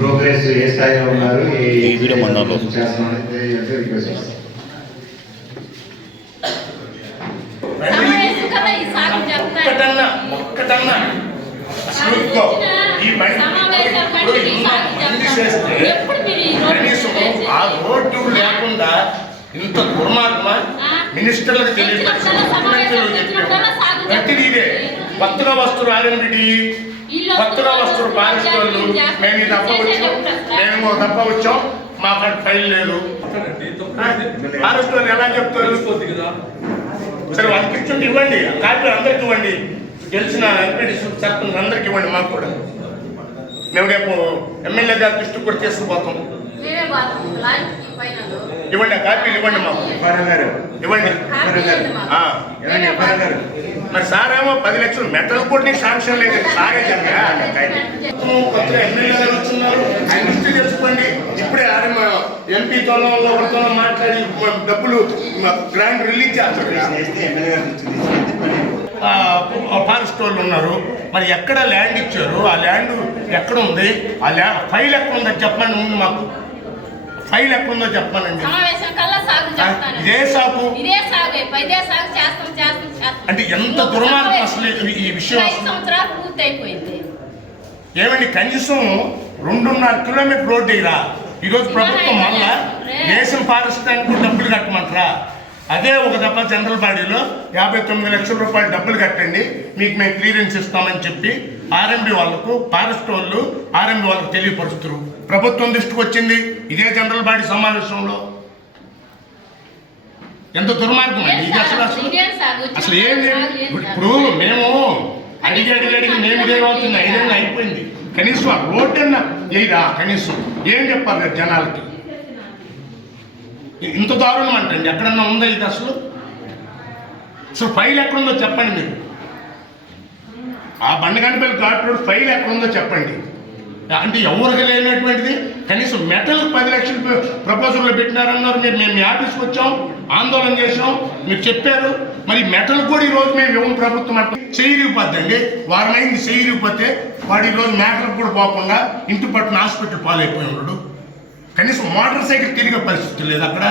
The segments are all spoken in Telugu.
ప్రోగ్రెస్ ఏ స్థాయిలో ఉన్నారు, ఈ వీడియో మందాలో ఆ రోడ్డు లేకుండా ఇంత దుర్మార్గమా మినిస్టర్లకు తెలియదు. ప్రతిదీ ఇదే కొత్తగా వస్తువులు ఆర్ఎన్బిడి, కొత్తగా వస్తువులు పారిస్ వాళ్ళు మేము ఇది తప్ప వచ్చాం మాకు ఫైల్ లేదు. పారిస్ వాళ్ళు ఎలా చెప్తారు? సరే వాళ్ళకి ఇచ్చి ఇవ్వండి, కాపీ అందరికి ఇవ్వండి, తెలిసిన ఎంపీడీ సర్పంచ్ అందరికి ఇవ్వండి. మాకు కూడా మేము రేపు ఎమ్మెల్యే గారి దృష్టికి కూడా తీసుకుపోతాం. ఇవ్వండి, ఆ కాపీలు ఇవ్వండి, మాకు ఇవ్వండి. మరి సార్ ఏమో 10 లక్షలు మెటల్ కూడా నీకు శాంక్షన్ లేదు, సారే చెప్పా. కొత్తగా ఎమ్మెల్యే గారు వచ్చిన్నారు, ఆయన దృష్టి తెలుసుకోండి. ఇప్పుడే ఎంపీ తోలంలో మాట్లాడి డబ్బులు గ్రాంట్ రిలీజ్ చేస్తారు. ఫారెస్ట్ వాళ్ళు ఉన్నారు, మరి ఎక్కడ ల్యాండ్ ఇచ్చారు, ఆ ల్యాండ్ ఎక్కడ ఉంది, ఆ ల్యాండ్ ఫైల్ ఎక్కడ ఉందో చెప్పండి. ముందు మాకు ఫైల్ ఎక్కడ ఉందో చెప్పానండి. ఇదే సాగు అంటే ఎంత దుర్మార్గం అసలు ఈ విషయం. ఏమండి, కనీసం 2.5 కిలోమీటర్ రోడ్డు ఇరా ఈరోజు ప్రభుత్వం మళ్ళా నేషనల్ ఫారెస్ట్ బ్యాంకు డబ్బులు కట్టమంటారా? అదే ఒక దఫా జనరల్ బాడీలో 59 లక్షల రూపాయలు డబ్బులు కట్టండి, మీకు మేము క్లియరెన్స్ ఇస్తామని చెప్పి ఆర్ఎంబి వాళ్ళకు, ఫారెస్ట్ వాళ్ళు ఆర్ఎంబి వాళ్ళకు తెలియపరుస్తారు. ప్రభుత్వం దృష్టికి వచ్చింది ఇదే జనరల్ బాడీ సమావేశంలో. ఎంత దుర్మార్గం అండి ఇది అసలు. అసలు ఏంటి ఇప్పుడు మేము అడిగి మేము ఇదేమవుతుంది, 5 ఏళ్ళు అయిపోయింది. కనీసం ఆ రోడ్డు అన్న ఏదా, కనీసం ఏం చెప్పాలి జనాలకి? ఇంత దారుణం అంటండి, ఎక్కడన్నా ఉందా ఇది అసలు? ఫైల్ ఎక్కడుందో చెప్పండి మీరు. ఆ బండగంటపల్లి ఘాట్ రోడ్ ఫైల్ ఎక్కడుందో చెప్పండి. అంటే ఎవరికి లేనటువంటిది కనీసం మెటల్ 10 లక్షలు ప్రపోజల్లో పెట్టినారన్నారు. మేము మీ ఆఫీస్కి వచ్చాం, ఆందోళన చేసాం, మీరు చెప్పారు. మరి మెటల్ కూడా ఈరోజు మేము ఇవ్వము ప్రభుత్వం అంటే చేయరిగిపోద్దండి. వారం అయింది చేయరిగిపోతే వాడు ఈరోజు మేకలకు కూడా పోకుండా ఇంటి పట్టున హాస్పిటల్ పాలైపోయి ఉన్నాడు. కనీసం మోటార్ సైకిల్ తిరిగే పరిస్థితి లేదు అక్కడ,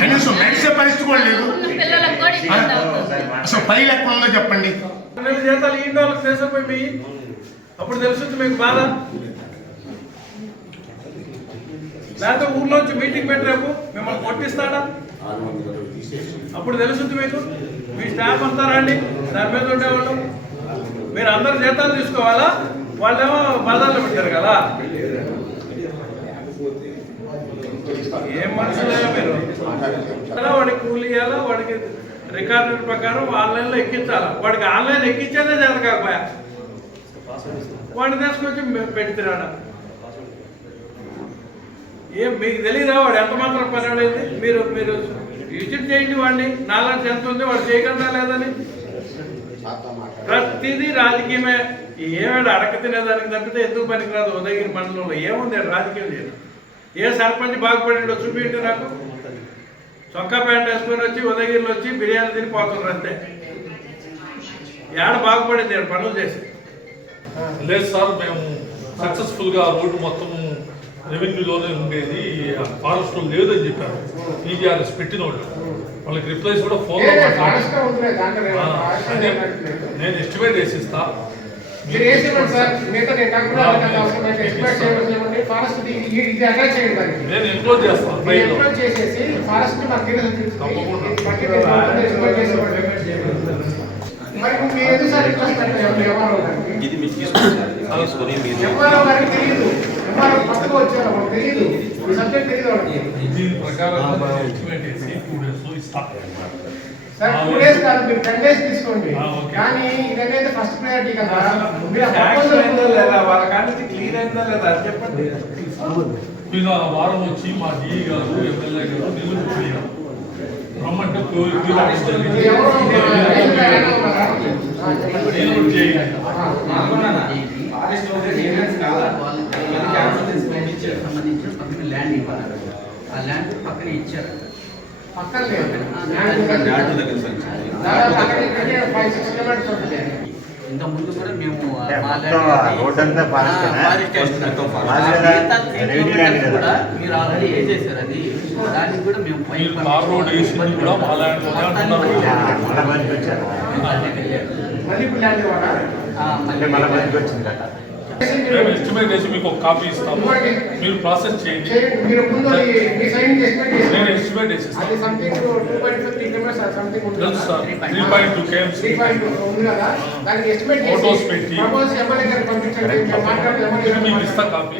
కనీసం నడిచే పరిస్థితి కూడా లేదు. అసలు ఫైల్ ఎక్కడ ఉందో చెప్పండి. అప్పుడు తెలుస్తుంది మీకు బాధ. లేకపోతే ఊర్లోంచి మీటింగ్ పెట్టరేపు మిమ్మల్ని కొట్టిస్తాడా? అప్పుడు తెలుస్తుంది మీకు. మీ స్టాఫ్ అంతా రండి, దాని మీద ఉండేవాళ్ళు. మీరు అందరు జీతాలు తీసుకోవాలా, వాళ్ళేమో బజార్లో పెట్టారు కదా. ఏం మనుషులే మీరు? వాడికి కూలి ఇవ్వాలా, వాడికి రికార్డు ప్రకారం ఆన్లైన్లో ఎక్కించాలా. వాడికి ఆన్లైన్ ఎక్కించేదే చేత కాకపోయా, వాడిని తీసుకొచ్చి పెడుతున్నాడు. ఏం మీకు తెలియదా వాడు ఎంత మాత్రం పని అయింది? మీరు విజిట్ చేయండి వాడిని, నాలెడ్జ్ ఎంత ఉంది, వాడు చేయకుండా లేదని. ప్రతిదీ రాజకీయమే. ఏమైనా అడక తినేదానికి తప్పితే ఎందుకు పనికిరాదు. ఉదయగిరి మండలంలో ఏముంది రాజకీయం లేదు. ఏ సర్పంచ్ బాగుపడిండో చూపించండి నాకు. చొక్కా ప్యాంట్ వేసుకొని వచ్చి ఉదయగిరిలో వచ్చి బిర్యానీ తిని పోతున్నారు అంతే. ఏడ బాగుపడింది పనులు చేసి లేదు సార్. మేము సక్సెస్ఫుల్గా రోడ్డు మొత్తం రెవెన్యూలోనే ఉండేది, ఫారెస్ట్లో లేదని చెప్పారు. ఈజీఆర్ఎస్ పెట్టిన వాళ్ళకి రిప్లైస్ కూడా ఫోన్లో అంటే నేను ఎస్టిమేట్ వేసిస్తా. నేను ఎన్క్లోజ్ చేస్తాను ఇది మీకు తీసుకొని దీని ప్రకారం ఎస్టిమేట్ వేసి 2 డేస్లో ఇస్తాను. సార్ 2 డేస్ కాదు, మీరు 10 డేస్ తీసుకోండి. కానీ ఇదైతే ఫస్ట్ ప్రయారిటీ కదా. వాళ్ళ కానీ క్లియర్ అయిందా లేదా అది చెప్పండి. ఇలా వారం వచ్చి మా డిఈ గారు, ఎమ్మెల్యే గారు నిలుపు రమ్మంటే ల్యాండ్ పక్కన ఇచ్చారు. పక్కన లేదు, ఇంత ముందు కూడా మేము రోడ్ అంతా ఫారెస్ట్ కూడా మీరు ఆల్రెడీ వేసేసారు అది, దానికి కూడా మేము మీరు కార్ రోడ్ వేసింది కూడా మా ల్యాండ్లోనే అంటున్నారు. వచ్చింది కదా. మేము ఎస్టిమేట్ వేసి మీకు ఒక కాపీ ఇస్తాము, మీరు ప్రాసెస్ చేయండి. మీరు ముందు మీ సైన్ చేసి నేను ఎస్టిమేట్ వేసిస్తాను. అది సంథింగ్ 2.5 కిలోమీటర్స్ సంథింగ్ తెలుసు సార్, 3.2 km 3.2 ఉంది కదా, దానికి ఎస్టిమేట్ ఫోటోస్ పెట్టి ప్రపోజ్ ఎమ్మెల్యే గారికి పంపించండి, మేము మాట్లాడి మీకు ఎమ్మెల్యే ఇస్తా కాపీ.